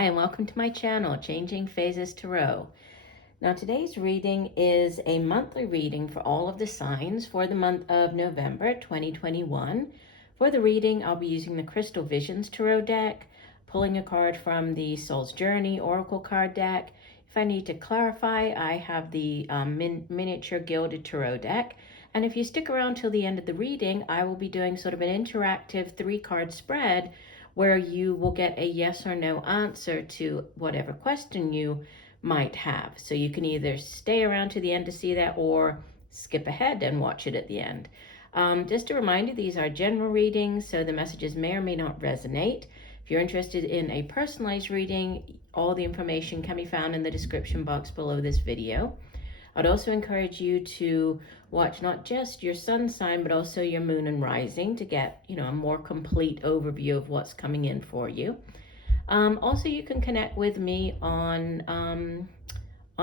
Hi, and welcome to my channel, Changing Phases Tarot. Now, today's reading is a monthly reading for all of the signs for the month of November 2021. For the reading, I'll be using the Crystal Visions Tarot deck, pulling a card from the Soul's Journey Oracle card deck. If I need to clarify, I have the miniature gilded tarot deck. And if you stick around till the end of the reading, I will be doing sort of an interactive 3-card spread where you will get a yes or no answer to whatever question you might have. So you can either stay around to the end to see that or skip ahead and watch it at the end. Just a reminder, these are general readings, so the messages may or may not resonate. If you're interested in a personalized reading, all the information can be found in the description box below this video. I'd also encourage you to watch not just your sun sign, but also your moon and rising to get, a more complete overview of what's coming in for you. Also, you can connect with me on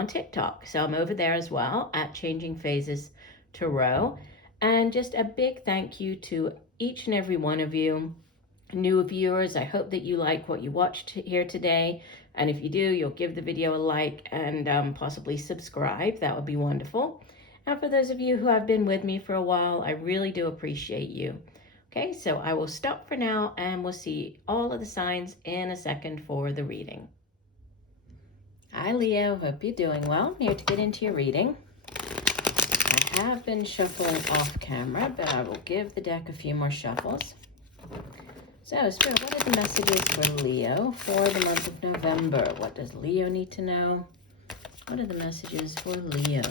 TikTok. So I'm over there as well at Changing Phases Tarot. And just a big thank you to each and every one of you. New viewers, I hope that you like what you watched here today. And if you do, you'll give the video a like and possibly subscribe. That would be wonderful. And for those of you who have been with me for a while, I really do appreciate you. Okay, so I will stop for now and we'll see all of the signs in a second for the reading. Hi Leo, hope you're doing well. I'm here to get into your reading. I have been shuffling off camera, but I will give the deck a few more shuffles. So, Spirit, what are the messages for Leo for the month of November? What does Leo need to know? What are the messages for Leo?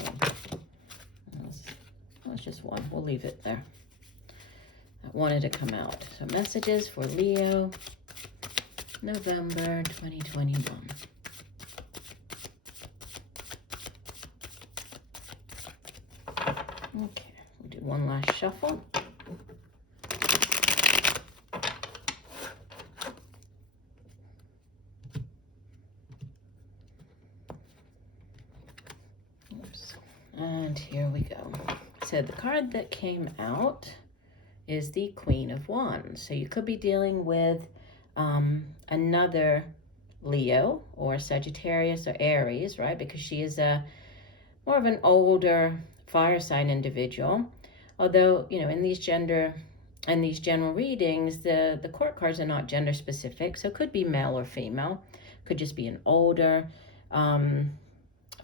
Oh, it's just one. We'll leave it there. I wanted to come out. So, messages for Leo, November 2021. Okay, we'll do one last shuffle. And here we go. So the card that came out is the Queen of Wands. So you could be dealing with another Leo or Sagittarius or Aries, right? Because she is more of an older fire sign individual. Although, in these general readings, the court cards are not gender specific. So it could be male or female. Could just be an older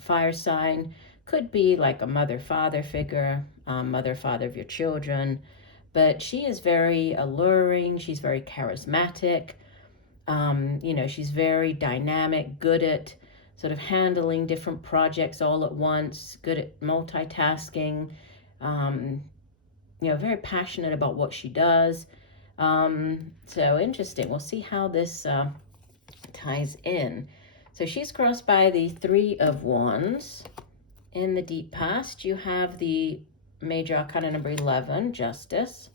fire sign. Could be like a mother-father figure, mother-father of your children. But she is very alluring. She's very charismatic. She's very dynamic, good at sort of handling different projects all at once, good at multitasking, very passionate about what she does. So interesting. We'll see how this ties in. So she's crossed by the Three of Wands. In the deep past, you have the major arcana number 11, Justice.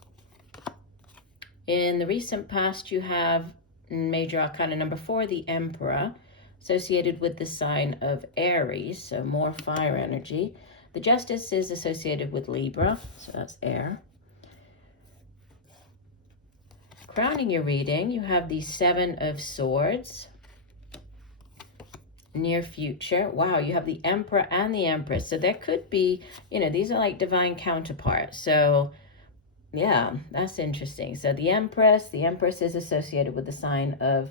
In the recent past, you have major arcana number 4, the Emperor, associated with the sign of Aries, so more fire energy. The Justice is associated with Libra, so that's air. Crowning your reading, you have the Seven of Swords. Near future. Wow, you have the Emperor and the Empress. So there could be, these are like divine counterparts. So yeah, that's interesting. So the Empress is associated with the sign of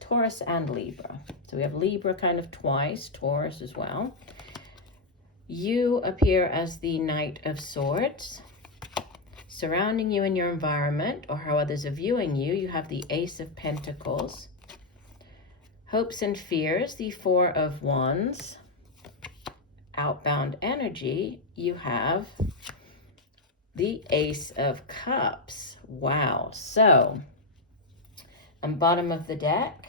Taurus and Libra. So we have Libra kind of twice, Taurus as well. You appear as the Knight of Swords. Surrounding you in your environment or how others are viewing you, you have the Ace of Pentacles. Hopes and fears, the Four of Wands. Outbound energy, you have the Ace of Cups. Wow. So, on bottom of the deck,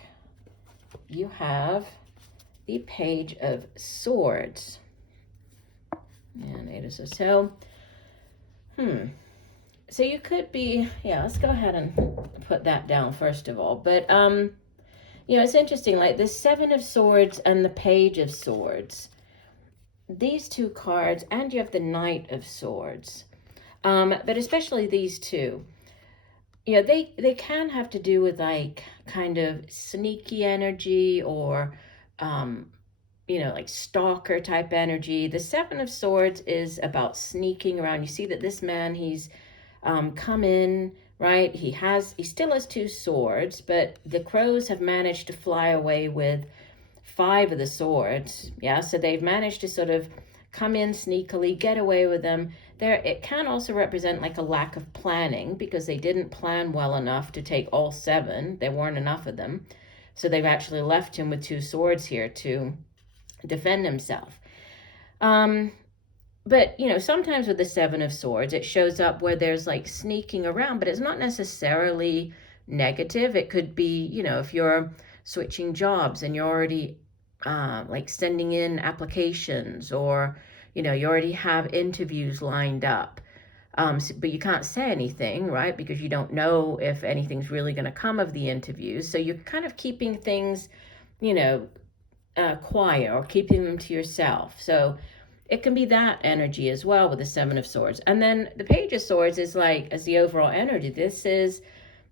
you have the Page of Swords. And it is so. So you could be, let's go ahead and put that down first of all. But, it's interesting, like the Seven of Swords and the Page of Swords. These two cards, and you have the Knight of Swords. But especially these two. they can have to do with like kind of sneaky energy or um like stalker type energy. The Seven of Swords is about sneaking around. You see that this man, he's come in, right? He still has two swords, but the crows have managed to fly away with five of the swords. Yeah, so they've managed to sort of come in sneakily, get away with them. There, it can also represent like a lack of planning because they didn't plan well enough to take all seven. There weren't enough of them. So they've actually left him with two swords here to defend himself. But sometimes with the Seven of Swords, it shows up where there's like sneaking around, but it's not necessarily negative. It could be, if you're switching jobs and you're already like sending in applications, or you already have interviews lined up, but you can't say anything, right? Because you don't know if anything's really going to come of the interviews. So you're kind of keeping things, quiet, or keeping them to yourself. So it can be that energy as well with the Seven of Swords. And then the Page of Swords is like, as the overall energy, this is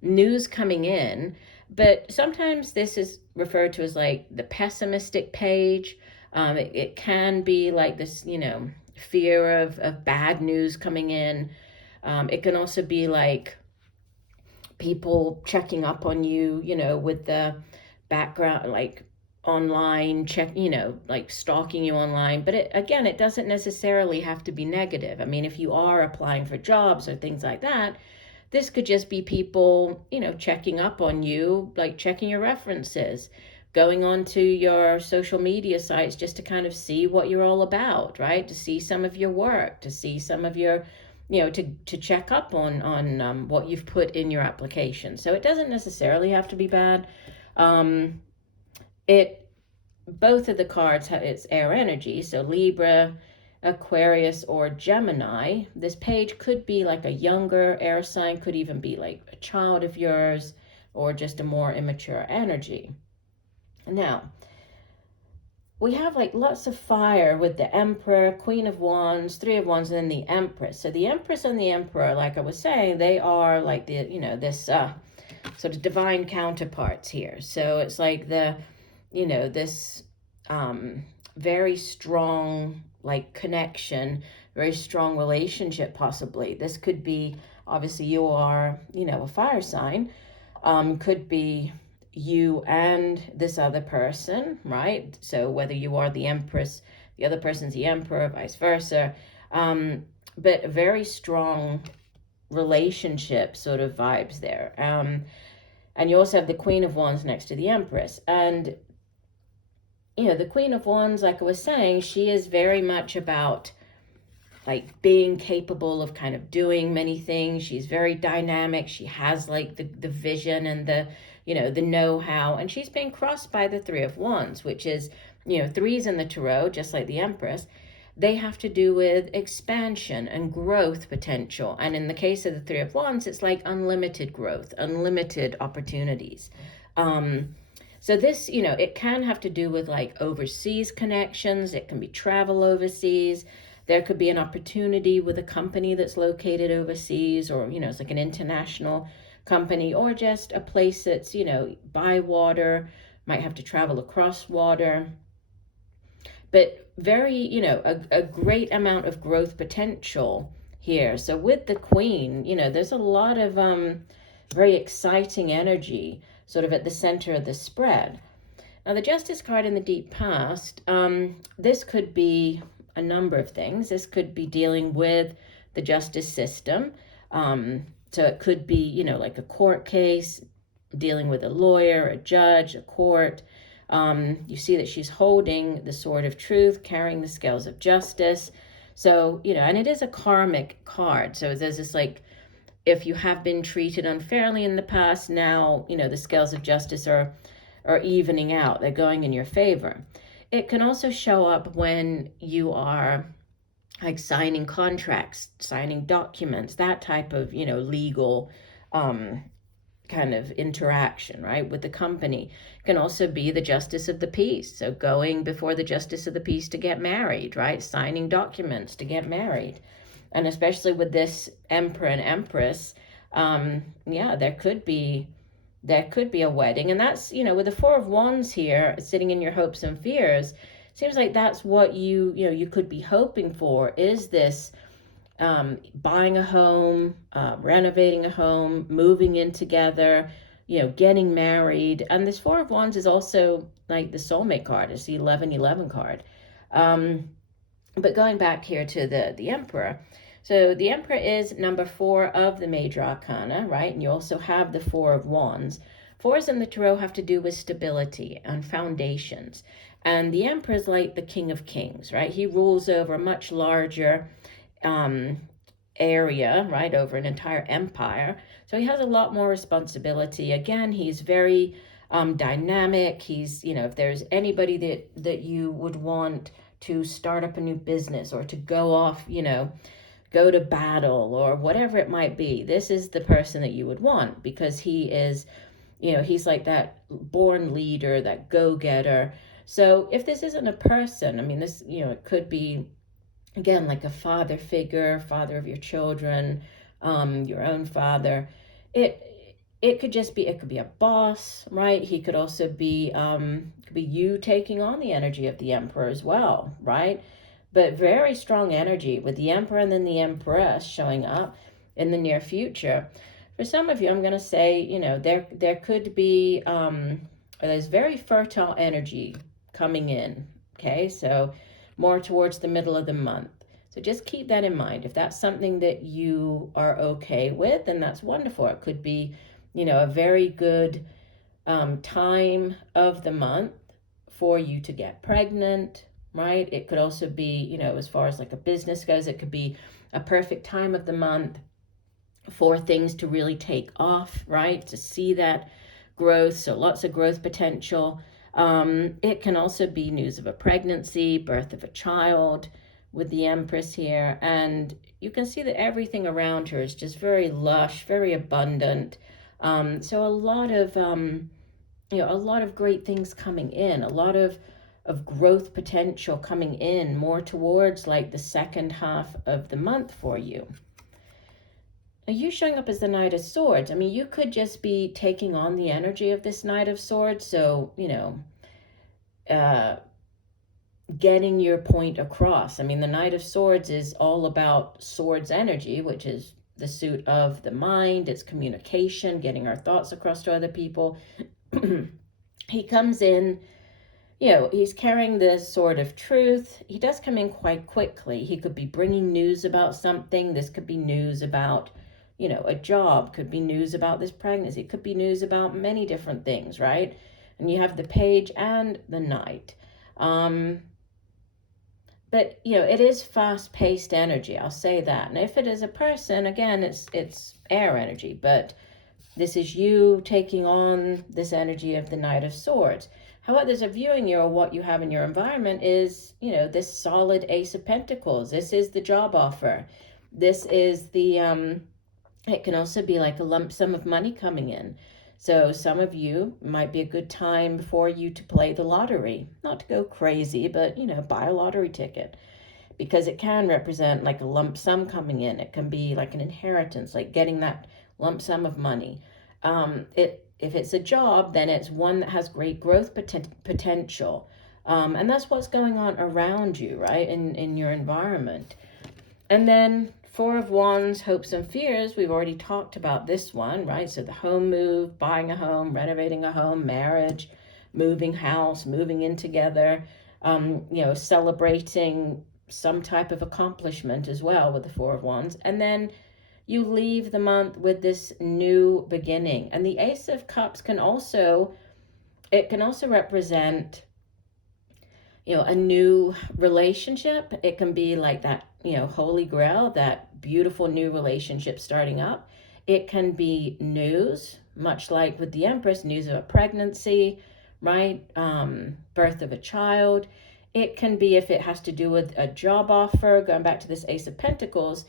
news coming in, but sometimes this is referred to as like the pessimistic page. It can be like this, fear of bad news coming in. It can also be like people checking up on you, with the background, like online check, like stalking you online. But it doesn't necessarily have to be negative. I mean, if you are applying for jobs or things like that, this could just be people, checking up on you, like checking your references, going onto your social media sites just to kind of see what you're all about, right? To see some of your work, to see some of your, to check up on what you've put in your application. So it doesn't necessarily have to be bad. Both of the cards have its air energy, so Libra, Aquarius, or Gemini. This page could be like a younger air sign, could even be like a child of yours, or just a more immature energy. Now, we have like lots of fire with the Emperor, Queen of Wands, Three of Wands, and then the Empress. So the Empress and the Emperor, like I was saying, they are like the, this sort of divine counterparts here. So it's like this very strong like connection, very strong relationship possibly. This could be, obviously you are, a fire sign. Could be you and this other person, right? So whether you are the Empress, the other person's the Emperor, vice versa. But a very strong relationship sort of vibes there. And you also have the Queen of Wands next to the Empress. And, the Queen of Wands, like I was saying, she is very much about like being capable of kind of doing many things. She's very dynamic. She has like the vision and the, the know-how. And she's been crossed by the Three of Wands, which is, threes in the tarot, just like the Empress. They have to do with expansion and growth potential. And in the case of the Three of Wands, it's like unlimited growth, unlimited opportunities. So this, it can have to do with like overseas connections. It can be travel overseas. There could be an opportunity with a company that's located overseas, or, it's like an international company, or just a place that's, by water, might have to travel across water. But very, a great amount of growth potential here. So with the Queen, there's a lot of very exciting energy sort of at the center of the spread. Now, the Justice card in the deep past, this could be a number of things. This could be dealing with the justice system. So it could be, like a court case, dealing with a lawyer, a judge, a court. You see that she's holding the sword of truth, carrying the scales of justice. So, and it is a karmic card. So there's this like, if you have been treated unfairly in the past, now, the scales of justice are evening out. They're going in your favor. It can also show up when you are like signing contracts, signing documents, that type of, legal kind of interaction, right, with the company. It can also be the justice of the peace. So going before the justice of the peace to get married, right, signing documents to get married. And especially with this Emperor and Empress, Yeah, there could be a wedding. And that's, with the Four of Wands here sitting in your hopes and fears, seems like that's what you could be hoping for, is this buying a home, renovating a home, moving in together, getting married. And this Four of Wands is also like the soulmate card. It's the 1111 card. But going back here to the Emperor. So the Emperor is number 4 of the major arcana, right? And you also have the Four of Wands. Fours in the Tarot have to do with stability and foundations. And the Emperor is like the King of Kings, right? He rules over a much larger area, right? Over an entire empire. So he has a lot more responsibility. Again, he's very dynamic. He's, if there's anybody that you would want to start up a new business or to go off, go to battle or whatever it might be, this is the person that you would want, because he is, he's like that born leader, that go-getter. So if this isn't a person, I mean, this, it could be, again, like a father figure, father of your children, your own father. It could just be, it could be a boss, right? He could also be, could be you taking on the energy of the Emperor as well, right? But very strong energy with the Emperor and then the Empress showing up in the near future. For some of you, I'm going to say, there could be, there's very fertile energy coming in, okay? So more towards the middle of the month. So just keep that in mind. If that's something that you are okay with, then that's wonderful. It could be, a very good time of the month for you to get pregnant, right? It could also be, as far as like a business goes, it could be a perfect time of the month for things to really take off, right? To see that growth, so lots of growth potential. It can also be news of a pregnancy, birth of a child with the Empress here. And you can see that everything around her is just very lush, very abundant. So a lot of great things coming in, a lot of growth potential coming in more towards like the second half of the month for you. Now, you showing up as the Knight of Swords, I mean, you could just be taking on the energy of this Knight of Swords. So, getting your point across. I mean, the Knight of Swords is all about swords energy, which is the suit of the mind. It's communication, getting our thoughts across to other people. He comes in, he's carrying the sword of truth. He does come in quite quickly. He could be bringing news about something. This could be news about, a job, could be news about this pregnancy. It could be news about many different things, right? And you have the Page and the Knight. But, it is fast-paced energy, I'll say that. And if it is a person, again, it's air energy. But this is you taking on this energy of the Knight of Swords. How others are viewing you or what you have in your environment is, this solid Ace of Pentacles. This is the job offer. This is the, it can also be like a lump sum of money coming in. So some of you might be a good time for you to play the lottery. Not to go crazy, but, buy a lottery ticket. Because it can represent like a lump sum coming in. It can be like an inheritance, like getting that lump sum of money. If it's a job, then it's one that has great growth potential. And that's what's going on around you, right, in your environment. And then Four of Wands, hopes and fears, we've already talked about this one, right? So the home move, buying a home, renovating a home, marriage, moving house, moving in together, celebrating some type of accomplishment as well with the Four of Wands. And then you leave the month with this new beginning. And the Ace of Cups can also represent, a new relationship. It can be like that, Holy Grail, that beautiful new relationship starting up. It can be news, much like with the Empress, news of a pregnancy, right? Birth of a child. It can be, if it has to do with a job offer, going back to this Ace of Pentacles,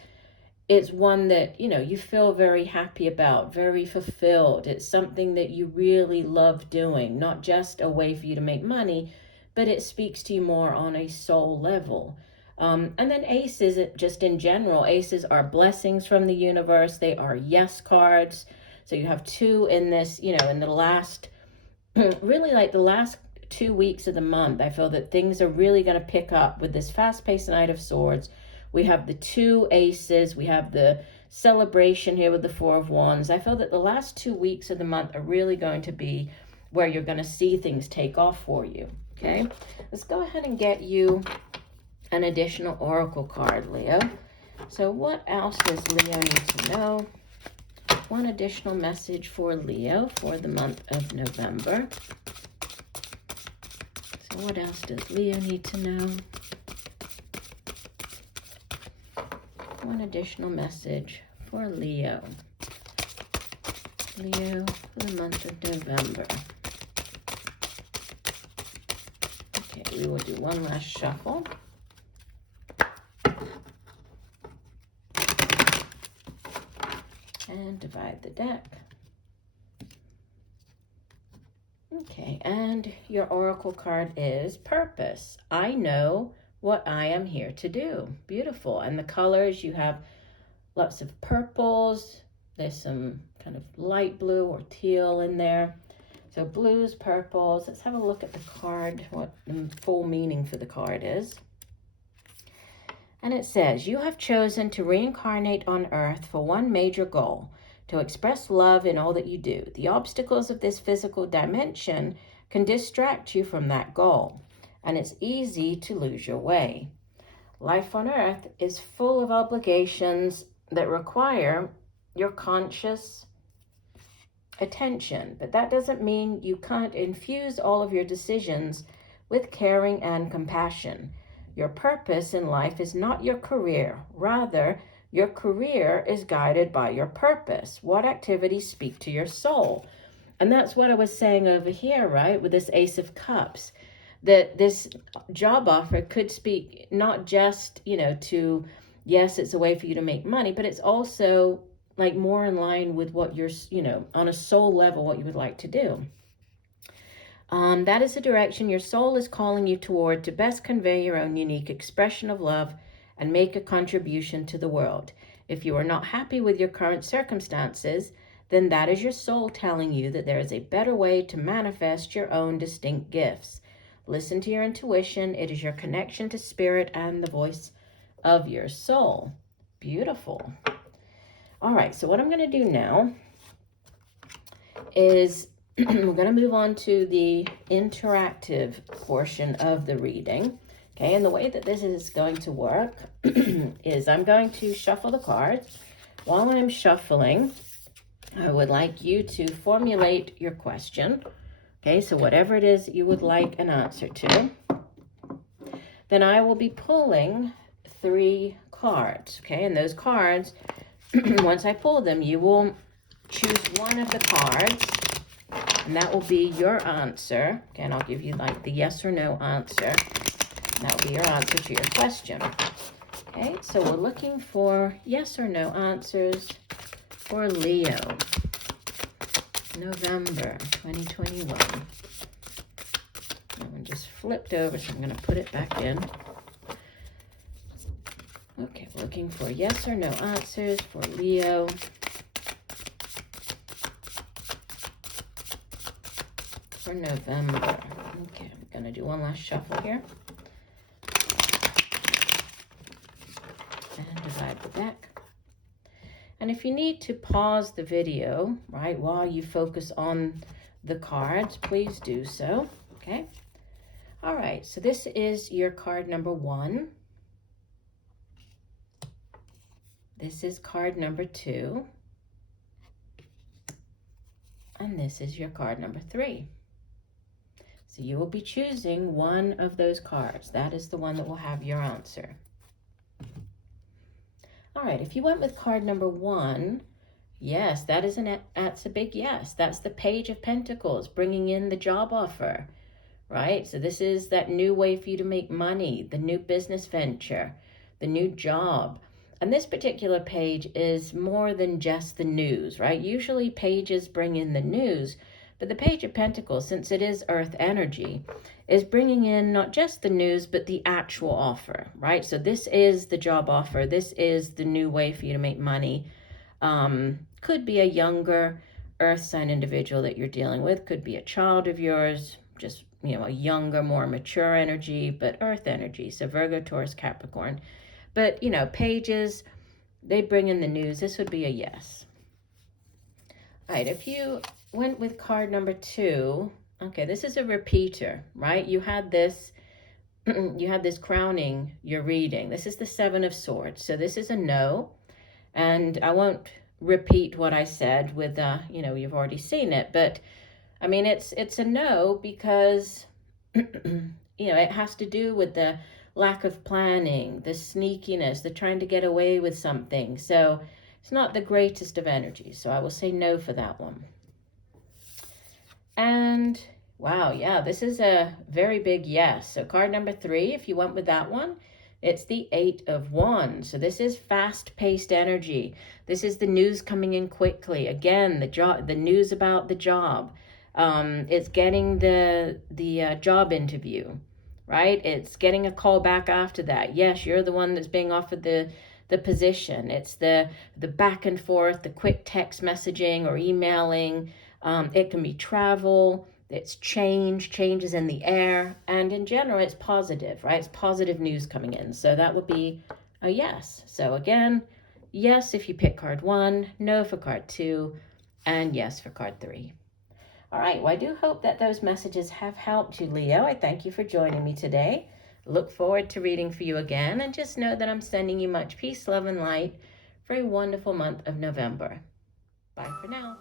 it's one that, you feel very happy about, very fulfilled. It's something that you really love doing, not just a way for you to make money, but it speaks to you more on a soul level. And then aces, just in general, aces are blessings from the universe. They are yes cards. So you have two in this, you know, in the last, really like the last 2 weeks of the month. I feel that things are really going to pick up with this fast-paced Knight of Swords. We have the two aces. We have the celebration here with the Four of Wands. I feel that the last 2 weeks of the month are really going to be where you're going to see things take off for you. Okay, let's go ahead and get you an additional oracle card, Leo. So what else does Leo need to know? One additional message for Leo for the month of November. So what else does Leo need to know? One additional message for Leo. Leo for the month of November. Okay, we will do one last shuffle. And divide the deck. Okay, and your oracle card is Purpose. I know what I am here to do. Beautiful. And the colors, you have lots of purples. There's some kind of light blue or teal in there. So blues, purples. Let's have a look at the card, what the full meaning for the card is. And it says, you have chosen to reincarnate on Earth for one major goal, to express love in all that you do. The obstacles of this physical dimension can distract you from that goal, and it's easy to lose your way. Life on Earth is full of obligations that require your conscious attention, but that doesn't mean you can't infuse all of your decisions with caring and compassion. Your purpose in life is not your career. Rather, your career is guided by your purpose. What activities speak to your soul? And that's what I was saying over here, right? With this Ace of Cups, that this job offer could speak not just, you know, to, yes, it's a way for you to make money, but it's also like more in line with what you're, you know, on a soul level, what you would like to do. That is the direction your soul is calling you toward to best convey your own unique expression of love and make a contribution to the world. If you are not happy with your current circumstances, then that is your soul telling you that there is a better way to manifest your own distinct gifts. Listen to your intuition. It is your connection to spirit and the voice of your soul. Beautiful. All right, so what I'm going to do now is we're going to move on to the interactive portion of the reading. Okay, and the way that this is going to work is I'm going to shuffle the cards. While I'm shuffling, I would like you to formulate your question. Okay, so whatever it is that you would like an answer to. Then I will be pulling 3 cards. Okay, and those cards, once I pull them, you will choose one of the cards, and that will be your answer. Okay, and I'll give you like the yes or no answer. And that will be your answer to your question. Okay, so we're looking for yes or no answers for Leo, November 2021. That one just flipped over, so I'm going to put it back in. Okay, looking for yes or no answers for Leo. For November. Okay, I'm going to do one last shuffle here. And divide the deck. And if you need to pause the video, right, while you focus on the cards, please do so. Okay. All right, so this is your card number 1. This is card number 2. And this is your card number 3. So you will be choosing one of those cards. That is the one that will have your answer. All right, if you went with card number 1, yes, that's a big yes. That's the Page of Pentacles, bringing in the job offer, right? So this is that new way for you to make money, the new business venture, the new job. And this particular page is more than just the news, right? Usually pages bring in the news, But the Page of Pentacles, since it is earth energy, is bringing in not just the news, but the actual offer, right? So this is the job offer. This is the new way for you to make money. Could be a younger earth sign individual that you're dealing with. Could be a child of yours, just, a younger, more mature energy, but earth energy. So Virgo, Taurus, Capricorn. But, pages, they bring in the news. This would be a yes. All right, if you went with card number 2, okay, this is a repeater, right? You had this crowning your reading. This is the 7 of Swords. So this is a no. And I won't repeat what I said with, you've already seen it. But, I mean, it's a no because, it has to do with the lack of planning, the sneakiness, the trying to get away with something. So it's not the greatest of energies. So I will say no for that one. And, wow, yeah, this is a very big yes. So card number 3, if you went with that one, it's the 8 of Wands. So this is fast-paced energy. This is the news coming in quickly. Again, the news about the job. It's getting the job interview, right? It's getting a call back after that. Yes, you're the one that's being offered the position. It's the back and forth, the quick text messaging or emailing. It can be travel. It's changes in the air, and in general, it's positive, right? It's positive news coming in. So that would be a yes. So again, yes if you pick card 1, no for card 2, and yes for card 3. All right, well, I do hope that those messages have helped you, Leo. I thank you for joining me today. Look forward to reading for you again, and just know that I'm sending you much peace, love, and light for a wonderful month of November. Bye for now.